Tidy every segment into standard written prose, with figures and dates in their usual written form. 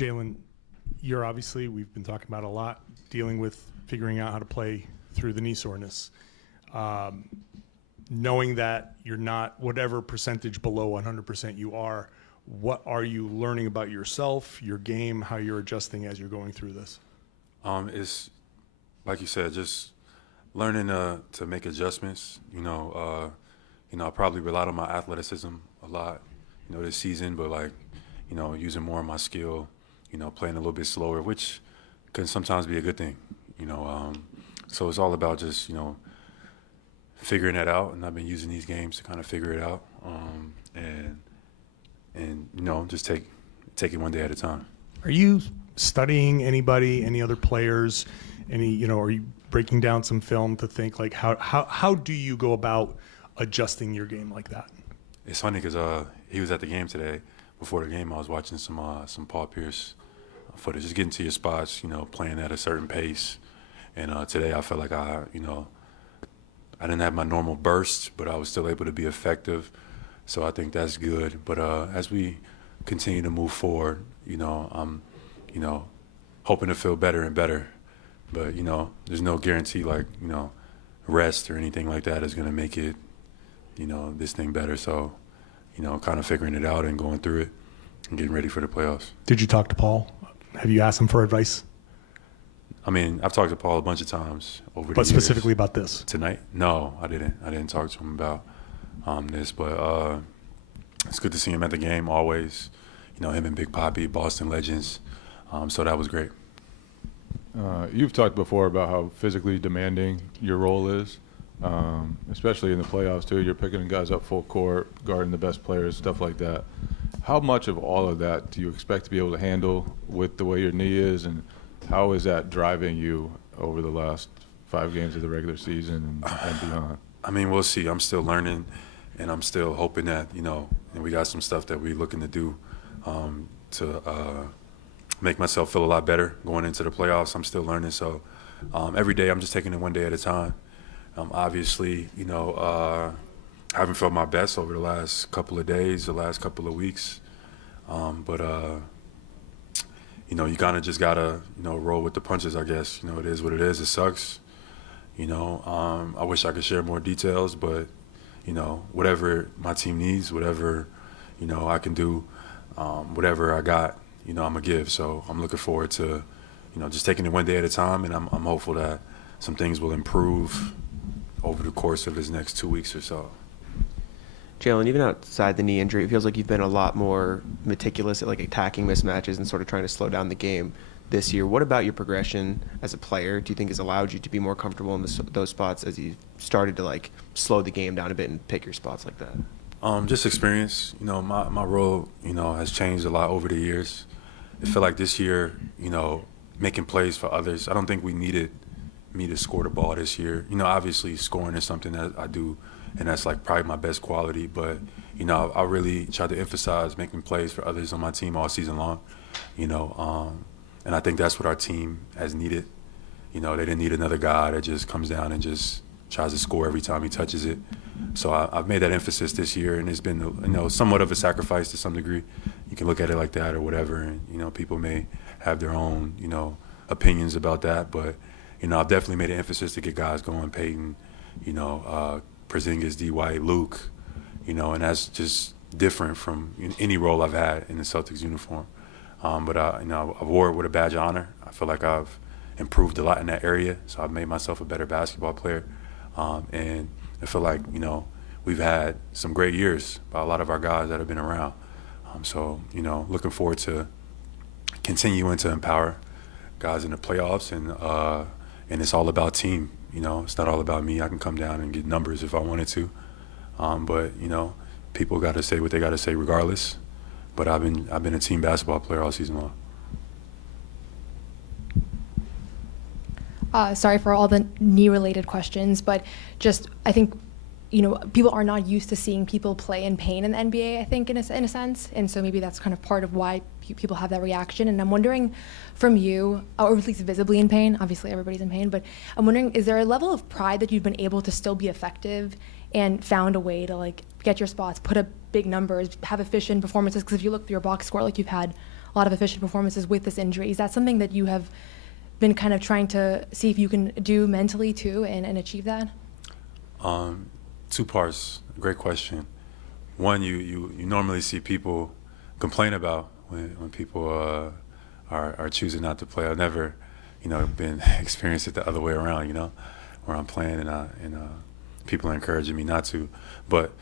Jaylen, you're obviously, we've been talking about a lot, dealing with figuring out how to play through the knee soreness. Knowing that you're not whatever percentage below 100% you are, what are you learning about yourself, your game, how you're adjusting as you're going through this? It's like you said, just learning to make adjustments. I probably relied on my athleticism a lot, this season, but using more of my skill, playing a little bit slower, which can sometimes be a good thing, So it's all about just, figuring that out, and I've been using these games to kind of figure it out, and just take it one day at a time. Are you studying anybody, any other players, are you breaking down some film to think like how do you go about adjusting your game like that? It's funny because he was at the game today. Before the game, I was watching some Paul Pierce footage, just getting to your spots, playing at a certain pace. And today I felt like I didn't have my normal burst, but I was still able to be effective. So I think that's good. But as we continue to move forward, I'm, hoping to feel better and better. But, there's no guarantee rest or anything like that is going to make it, this thing better. So, kind of figuring it out and going through it and getting ready for the playoffs. Did you talk to Paul? Have you asked him for advice? I mean, I've talked to Paul a bunch of times over the years. But specifically about this? Tonight? No, I didn't. I didn't talk to him about this. But it's good to see him at the game always. Him and Big Poppy, Boston legends. So that was great. You've talked before about how physically demanding your role is, especially in the playoffs too. You're picking guys up full court, guarding the best players, stuff like that. How much of all of that do you expect to be able to handle with the way your knee is, and how is that driving you over the last 5 games of the regular season and beyond? I mean, we'll see. I'm still learning, and I'm still hoping that, and we got some stuff that we're looking to do to make myself feel a lot better going into the playoffs. I'm still learning, so every day I'm just taking it one day at a time. Obviously, I haven't felt my best over the last couple of days, the last couple of weeks, but you kind of just gotta, roll with the punches, I guess. It is what it is. It sucks. I wish I could share more details, but, whatever my team needs, whatever, I can do, whatever I got, I'm gonna give. So I'm looking forward to, just taking it one day at a time, and I'm hopeful that some things will improve over the course of his next 2 weeks or so. Jaylen, even outside the knee injury, it feels like you've been a lot more meticulous at attacking mismatches and sort of trying to slow down the game this year. What about your progression as a player do you think has allowed you to be more comfortable in those spots as you started to slow the game down a bit and pick your spots like that? Just experience. My role, has changed a lot over the years. I feel like this year, making plays for others. I don't think we needed me to score the ball this year. Obviously scoring is something that I do, and that's probably my best quality. But, I really tried to emphasize making plays for others on my team all season long, and I think that's what our team has needed. They didn't need another guy that just comes down and just tries to score every time he touches it. So I've made that emphasis this year, and it's been, somewhat of a sacrifice to some degree. You can look at it like that or whatever, and, people may have their own, opinions about that. But, I've definitely made an emphasis to get guys going, Peyton, Porzingis, D. White, Luke, and that's just different from any role I've had in the Celtics uniform. But I wore it with a badge of honor. I feel like I've improved a lot in that area, so I've made myself a better basketball player. And I feel like, we've had some great years by a lot of our guys that have been around. So, looking forward to continuing to empower guys in the playoffs, and it's all about team. It's not all about me. I can come down and get numbers if I wanted to. But, people got to say what they got to say regardless. But I've been a team basketball player all season long. Sorry for all the knee-related questions, but just I think, people are not used to seeing people play in pain in the NBA, I think, in a sense. And so maybe that's kind of part of why people have that reaction. And I'm wondering from you, or at least visibly in pain, obviously everybody's in pain, but I'm wondering, is there a level of pride that you've been able to still be effective and found a way to get your spots, put up big numbers, have efficient performances? Because if you look through your box score, you've had a lot of efficient performances with this injury. Is that something that you have been kind of trying to see if you can do mentally too and achieve that? Two parts. Great question. One, you normally see people complain about when people are choosing not to play. I've never, been experienced it the other way around. Where I'm playing and people are encouraging me not to. But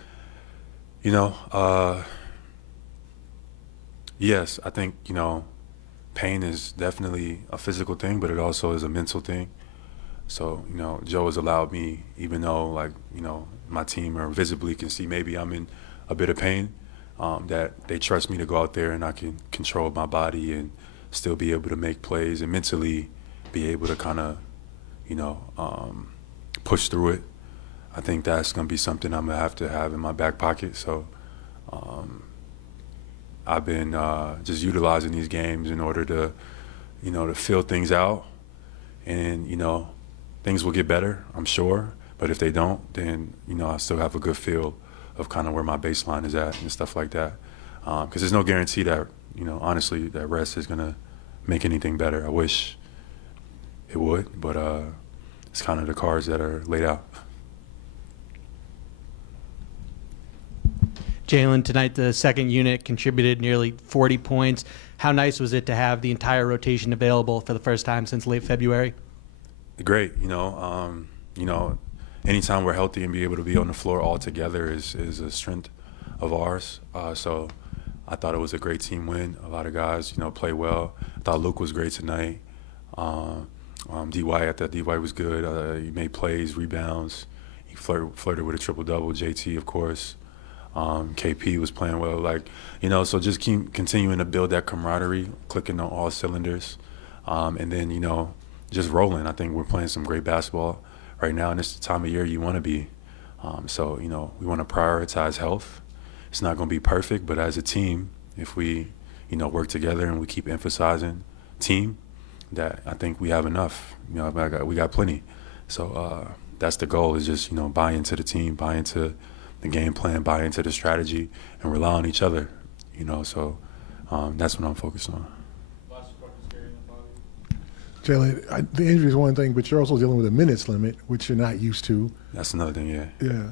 yes, I think pain is definitely a physical thing, but it also is a mental thing. So, Joe has allowed me, even though, my team or visibly can see maybe I'm in a bit of pain, that they trust me to go out there and I can control my body and still be able to make plays and mentally be able to kind of, push through it. I think that's going to be something I'm going to have in my back pocket. So I've been just utilizing these games in order to, to fill things out. And, things will get better, I'm sure. But if they don't, then, I still have a good feel of kind of where my baseline is at and stuff like that. Because there's no guarantee that, honestly, that rest is going to make anything better. I wish it would, but it's kind of the cards that are laid out. Jaylen, tonight the second unit contributed nearly 40 points. How nice was it to have the entire rotation available for the first time since late February? Great, anytime we're healthy and be able to be on the floor all together is a strength of ours. So I thought it was a great team win. A lot of guys, play well. I thought Luke was great tonight. D.Y., I thought D.Y. was good. He made plays, rebounds. He flirted with a triple-double. JT, of course. KP was playing well. So just keep continuing to build that camaraderie, clicking on all cylinders. And then, just rolling. I think we're playing some great basketball right now, and it's the time of year you want to be. So, we want to prioritize health. It's not going to be perfect, but as a team, if we, work together and we keep emphasizing team, that I think we have enough. We got plenty. So that's the goal, is just, buy into the team, buy into the game plan, buy into the strategy, and rely on each other. So that's what I'm focused on. Jaylen, the injury is one thing, but you're also dealing with a minutes limit, which you're not used to. That's another thing, yeah. Yeah.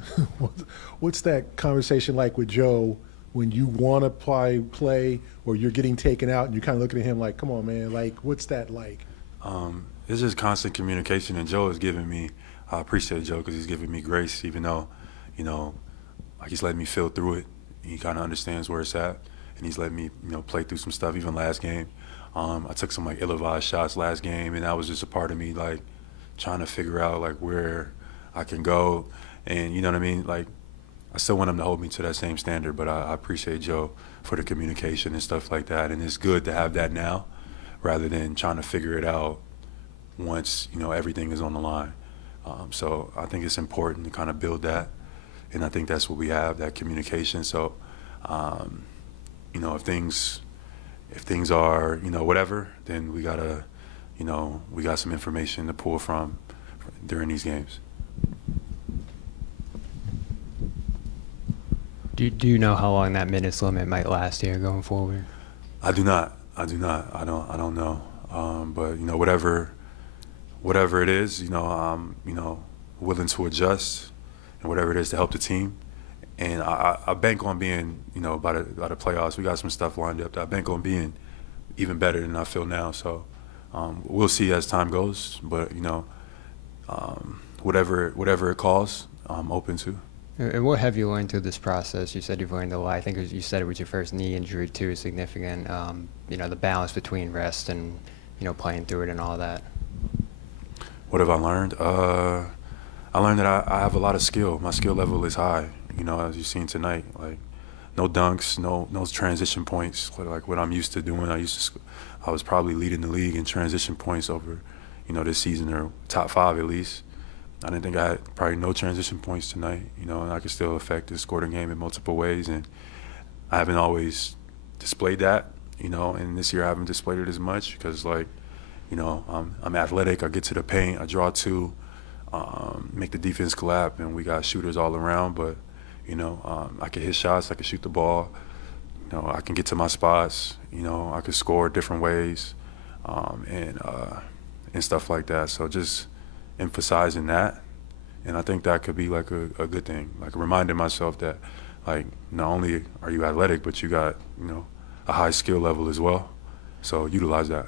What's that conversation like with Joe when you want to play or you're getting taken out and you're kind of looking at him like, come on, man, what's that like? It's just constant communication, and Joe is giving me, I appreciate Joe because he's giving me grace, even though, he's letting me feel through it. He kind of understands where it's at, and he's letting me, play through some stuff, even last game. I took some ill-advised shots last game, and that was just a part of me trying to figure out where I can go, and you know what I mean. I still want him to hold me to that same standard, but I appreciate Joe for the communication and stuff like that, and it's good to have that now, rather than trying to figure it out once everything is on the line. So I think it's important to kind of build that, and I think that's what we have, that communication. So if things are, whatever, then we gotta, we got some information to pull from during these games. Do you know how long that minutes limit might last here going forward? I do not. I don't know. But whatever it is, I'm willing to adjust, and whatever it is to help the team. And I bank on being, by the playoffs, we got some stuff lined up. I bank on being even better than I feel now. So we'll see as time goes. But whatever it calls, I'm open to. And what have you learned through this process? You said you've learned a lot. I think you said it was your first knee injury too, significant. The balance between rest and playing through it and all that. What have I learned? I learned that I have a lot of skill. My skill level is high. As you've seen tonight, no dunks, no transition points, like what I'm used to doing. I was probably leading the league in transition points over, this season, or top 5 at least. I didn't think I had probably no transition points tonight, and I could still affect the scoring game in multiple ways. And I haven't always displayed that, and this year I haven't displayed it as much because, I'm athletic. I get to the paint, I draw 2, make the defense collapse, and we got shooters all around. But I can hit shots, I can shoot the ball, you know, I can get to my spots. You know, I can score different ways, and stuff like that. So just emphasizing that, and I think that could be like a good thing. Like reminding myself that, like, not only are you athletic, but you got, you know, a high skill level as well. So utilize that.